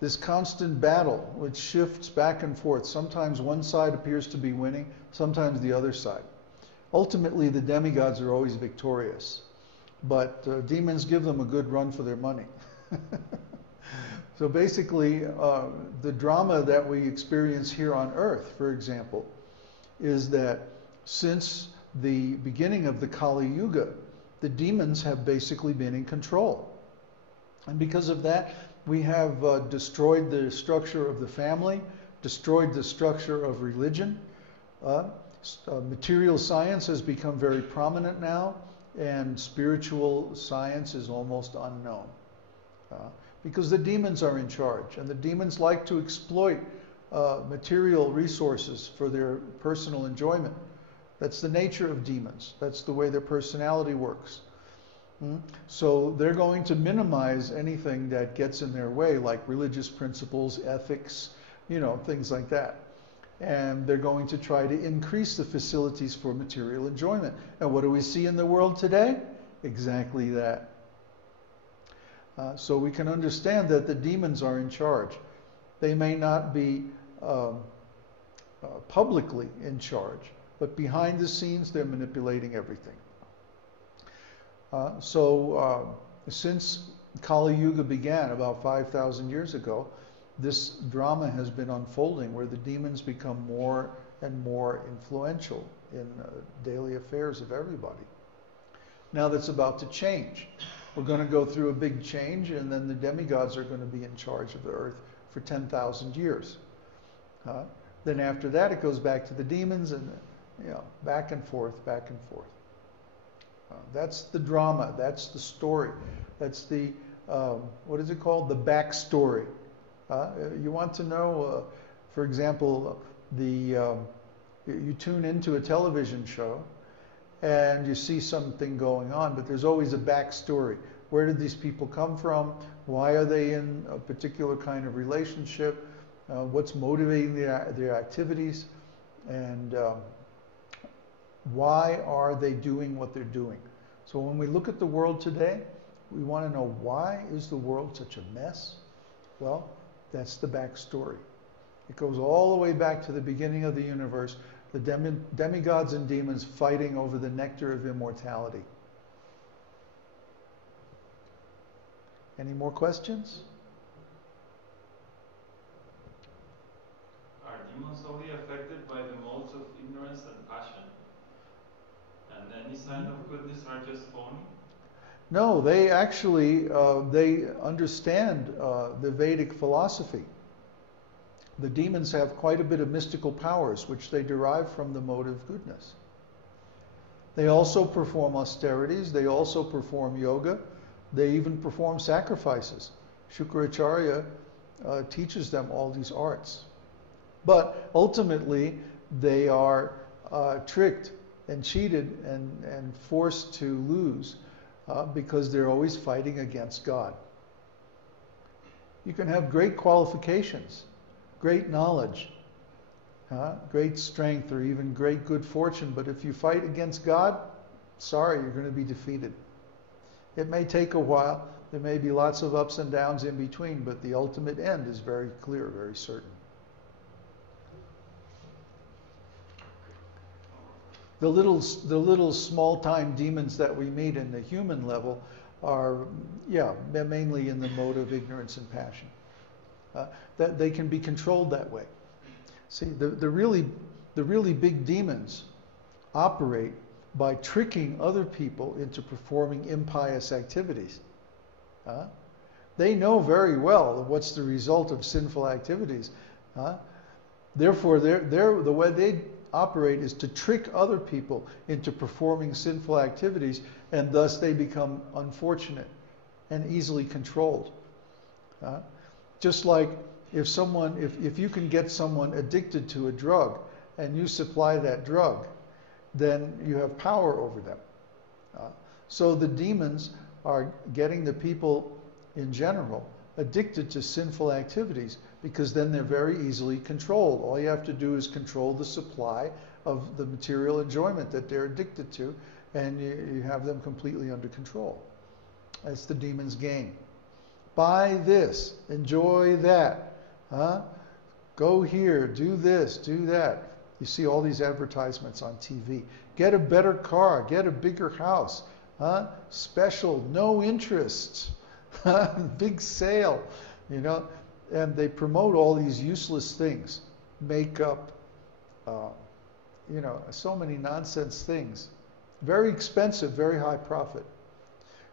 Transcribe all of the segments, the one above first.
this constant battle which shifts back and forth. Sometimes one side appears to be winning, sometimes the other side. Ultimately, the demigods are always victorious, but demons give them a good run for their money. So basically, the drama that we experience here on Earth, for example, is that since the beginning of the Kali Yuga, the demons have basically been in control. And because of that, we have destroyed the structure of the family, destroyed the structure of religion. Material science has become very prominent now, and spiritual science is almost unknown. Because the demons are in charge, and the demons like to exploit material resources for their personal enjoyment. That's the nature of demons. That's the way their personality works. So they're going to minimize anything that gets in their way, like religious principles, ethics, things like that. And they're going to try to increase the facilities for material enjoyment. And what do we see in the world today? Exactly that. So we can understand that the demons are in charge. They may not be publicly in charge, but behind the scenes they're manipulating everything. Since Kali Yuga began about 5,000 years ago, this drama has been unfolding where the demons become more and more influential in daily affairs of everybody. Now that's about to change. We're going to go through a big change, and then the demigods are going to be in charge of the earth for 10,000 years. Then after that, it goes back to the demons, and back and forth, back and forth. That's the drama. That's the story. That's the what is it called? The backstory. You want to know, for example, you tune into a television show, and you see something going on, but there's always a backstory. Where did these people come from? Why are they in a particular kind of relationship? What's motivating their activities? And why are they doing what they're doing? So when we look at the world today, we want to know, why is the world such a mess? Well, that's the backstory. It goes all the way back to the beginning of the universe, the demigods and demons fighting over the nectar of immortality. Any more questions? Are demons only affected by the modes of ignorance and passion? And any sign of goodness are just phony? No, they actually, they understand the Vedic philosophy. The demons have quite a bit of mystical powers, which they derive from the mode of goodness. They also perform austerities. They also perform yoga. They even perform sacrifices. Shukracharya teaches them all these arts. But ultimately, they are tricked and cheated and forced to lose because they're always fighting against God. You can have great qualifications, great knowledge, great strength, or even great good fortune, but if you fight against God, sorry, you're going to be defeated. It may take a while. There may be lots of ups and downs in between, but the ultimate end is very clear, very certain. The little small-time demons that we meet in the human level are, they're mainly in the mode of ignorance and passion. That they can be controlled that way. See, the really big demons operate by tricking other people into performing impious activities. They know very well what's the result of sinful activities. Therefore, the way they operate is to trick other people into performing sinful activities, and thus they become unfortunate and easily controlled. Just like if you can get someone addicted to a drug and you supply that drug, then you have power over them. So the demons are getting the people in general addicted to sinful activities, because then they're very easily controlled. All you have to do is control the supply of the material enjoyment that they're addicted to, and you have them completely under control. That's the demon's game. Buy this, enjoy that, huh? Go here, do this, do that. You see all these advertisements on TV. Get a better car, get a bigger house, huh? Special, no interest, big sale, you know. And they promote all these useless things, makeup, you know, so many nonsense things. Very expensive, very high profit.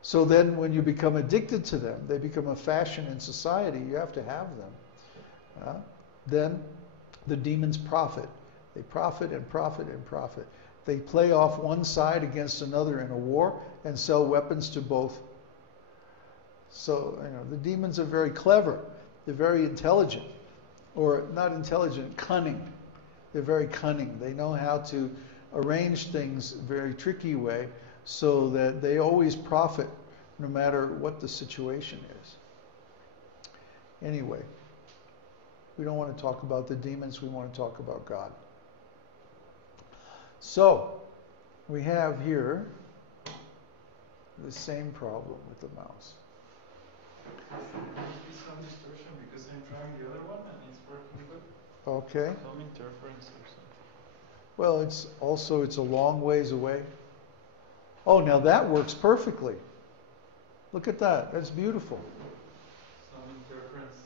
So then when you become addicted to them, they become a fashion in society. You have to have them. Then the demons profit. They profit and profit and profit. They play off one side against another in a war and sell weapons to both. So, you know, the demons are very clever. They're very intelligent. Or not intelligent, cunning. They're very cunning. They know how to arrange things in a very tricky way so that they always profit no matter what the situation is. Anyway, we don't want to talk about the demons, we want to talk about God. So, we have here the same problem with the mouse. There must be some distortion because I'm trying the other one and it's working good. Okay. Some interference or something. Well, it's a long ways away. Oh, now that works perfectly. Look at that. That's beautiful. Some interference.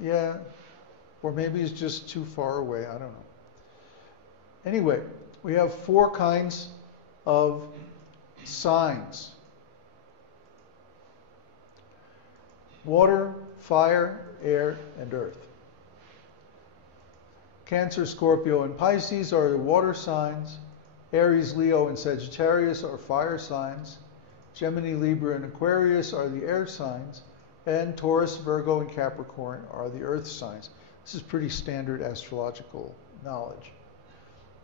Yeah. Or maybe it's just too far away. I don't know. Anyway, we have 4 kinds of signs. Water, fire, air, and earth. Cancer, Scorpio, and Pisces are the water signs. Aries, Leo, and Sagittarius are fire signs. Gemini, Libra, and Aquarius are the air signs. And Taurus, Virgo, and Capricorn are the earth signs. This is pretty standard astrological knowledge.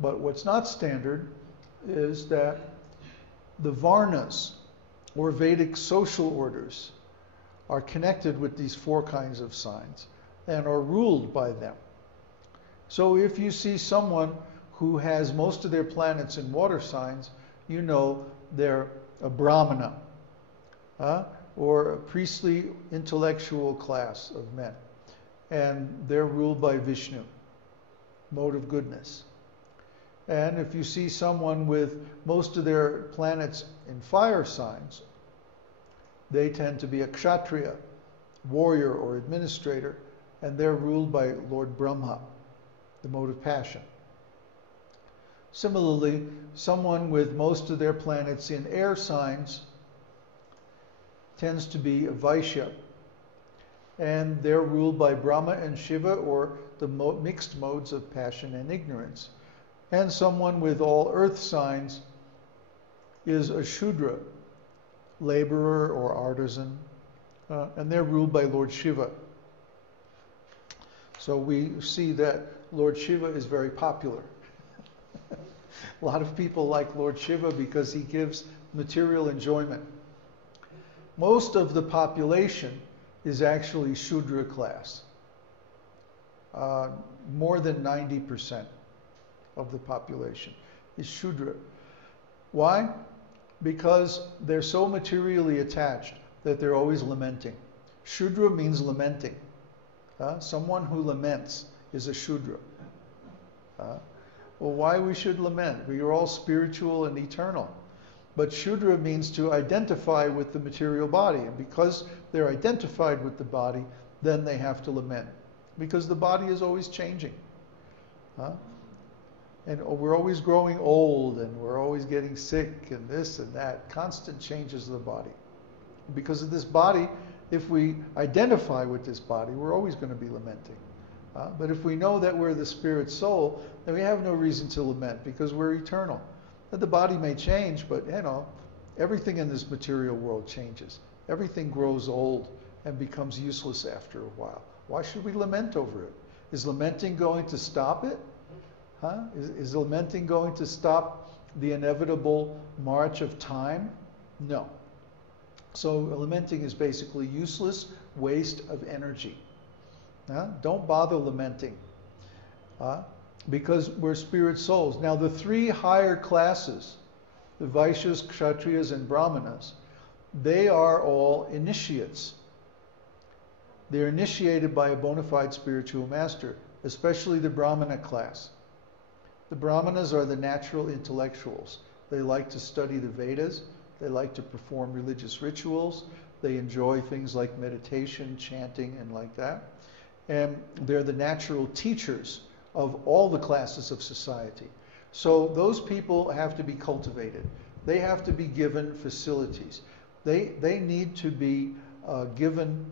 But what's not standard is that the Varnas, or Vedic social orders, are connected with these 4 kinds of signs and are ruled by them. So if you see someone who has most of their planets in water signs, you know they're a Brahmana, or a priestly intellectual class of men. And they're ruled by Vishnu, mode of goodness. And if you see someone with most of their planets in fire signs, they tend to be a kshatriya, warrior or administrator, and they're ruled by Lord Brahma, the mode of passion. Similarly, someone with most of their planets in air signs tends to be a Vaishya, and they're ruled by Brahma and Shiva, or the mixed modes of passion and ignorance. And someone with all earth signs is a Shudra, laborer or artisan, and they're ruled by Lord Shiva. So we see that Lord Shiva is very popular. A lot of people like Lord Shiva because he gives material enjoyment. Most of the population is actually Shudra class. More than 90% of the population is Shudra. Why? Because they're so materially attached that they're always lamenting. Shudra means lamenting. Someone who laments is a Shudra. Well, why we should lament? We are all spiritual and eternal. But Shudra means to identify with the material body. And because they're identified with the body, then they have to lament. Because the body is always changing. And we're always growing old, and we're always getting sick, and this and that. Constant changes of the body. Because of this body, if we identify with this body, we're always going to be lamenting. But if we know that we're the spirit soul, then we have no reason to lament, because we're eternal. That the body may change, but you know, everything in this material world changes. Everything grows old and becomes useless after a while. Why should we lament over it? Is lamenting going to stop it? Is lamenting going to stop the inevitable march of time? No. So lamenting is basically useless waste of energy. Don't bother lamenting. Because we're spirit souls. Now the 3 higher classes, the Vaishyas, Kshatriyas, and Brahmanas, they are all initiates. They're initiated by a bona fide spiritual master, especially the Brahmana class. The Brahmanas are the natural intellectuals. They like to study the Vedas. They like to perform religious rituals. They enjoy things like meditation, chanting, and like that. And they're the natural teachers of all the classes of society. So those people have to be cultivated. They have to be given facilities. They need to be given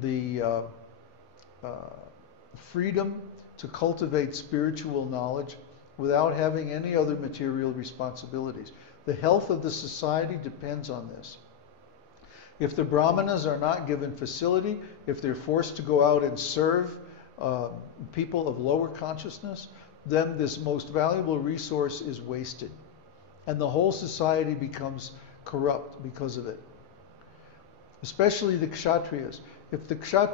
the freedom to cultivate spiritual knowledge without having any other material responsibilities. The health of the society depends on this. If the Brahmanas are not given facility, if they're forced to go out and serve people of lower consciousness, then this most valuable resource is wasted. And the whole society becomes corrupt because of it. Especially the Kshatriyas. If the Kshatriyas